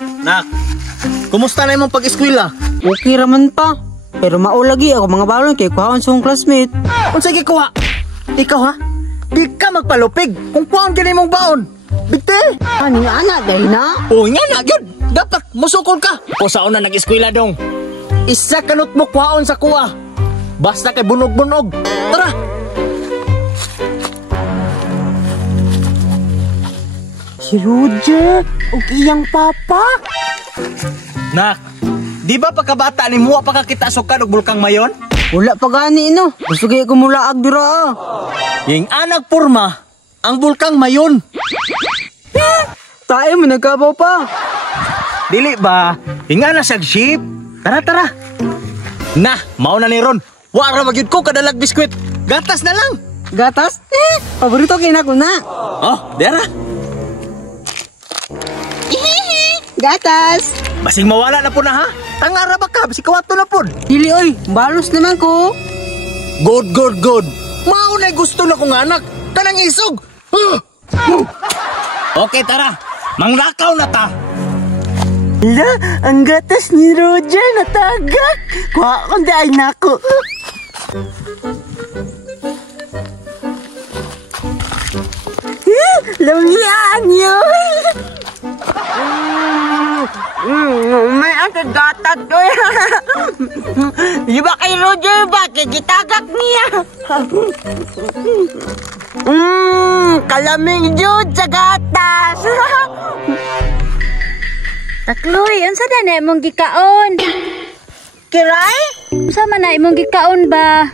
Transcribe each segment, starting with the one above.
Nak, kumusta na imong pag-eskwela? Okay raman pa. Pero maulagi ako mga balon kay kuhaon sa akong classmate. Unsay gikuha? Ikaw ha? Di ka magpalupig kung kuhaan gani mong baon. Bigte! Ani ana dahil na? O nga na, yun! Dapat musukol ka! O sa una nag-eskwela dong. Isa kanot mo kuhaon sa kuha. Basta kay bunog-bunog. Tara! Si Roger, o iyang papa. Nak, di ba pagkabata ni muwa pa ka kita sukad og bulkang mayon? Wala pa gani no. Gusto kaya ko mula agdura. Yung anak porma, ang bulkang mayon. Tayo mo nagkabaw pa. Dili ba? Hinga na siya ship. Tara, tara. Nah, mao na ni Ron. Wara magyud ko kadalag biskwit. Gatas na lang. Gatas? Paborito kina ko na. Oh, dera. Gatas. Basing mawala na po na ha. Tangara ba ka? Basi kawato na po. Dili oy, balos naman ko. Good, good, good. Mao na gusto na kong anak. Kanang isog. Okay, tara. Manglakaw na ta. Hala, ang gatas ni Roger natagak. Kuha kong daay na ako. Lamian yun. May gatat ko yan. Di ba kay Roger ba? Kikitagak niya. Kalaming jud sa gatas. Takloy, unsa na imong gikaon? Kiray? Unsa man na imong gikaon ba?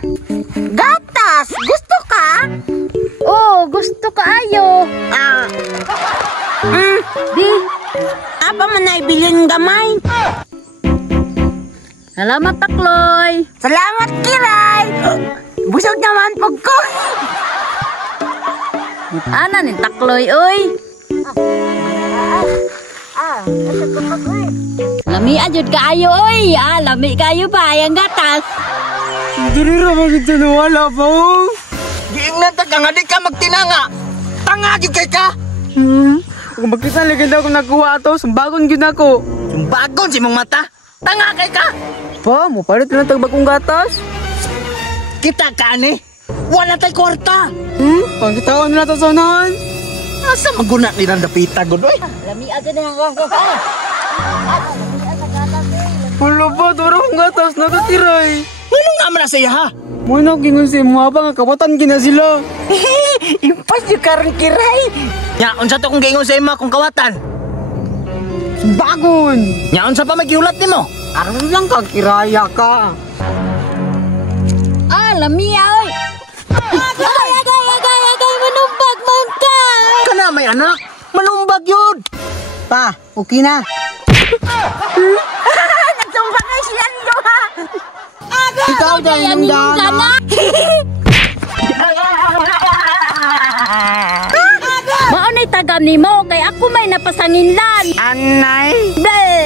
Gatas! Gusto ka? Oh, gusto kaayo. Di, Apa man na ibilin gamay? salamat Takloy. Salamat, Kiray! Busog naman pag ko. Ana ni Takloy, oy. Lami ajud kaayo, oy. Lami kayo ba ang gatas? Dili ra magito wala pa. Giingnan ta ka nga di ka magtinanga. Tanga gyud kay ka. Kung makita lagi ako nakuha ato, sumbagon gyud ako. Yung bagon si mong mata. Tanga kay ka. Pa, mo palit na tagbagong gatas. Kita ka ni. Wala tay kwarta. Pagkitaon na to sonon. Asa maguna ni nang dapita gud oy. Lami ajud na ang gatas. Pulo pa, turong gatas na katiray. Ano nga man sa iya ha? Muna gingon si mo habang kabatan gina sila. Impas yung karang Kiray. Nya, unsa to kung gaingon sa ima kung kawatan? Sumbagon. Nya, unsa pa magiulat nimo? Aron lang ka, kiraya ka. Lami oy. Agay, manumbag man ka. Kana may anak. Malumbag yun. Pa, okay na. Nagsumbag ay si Ando ha. Ikaw dahil ng dana. Maunay tagam nimo kay ako may napasanginlan. Anay. Bleh.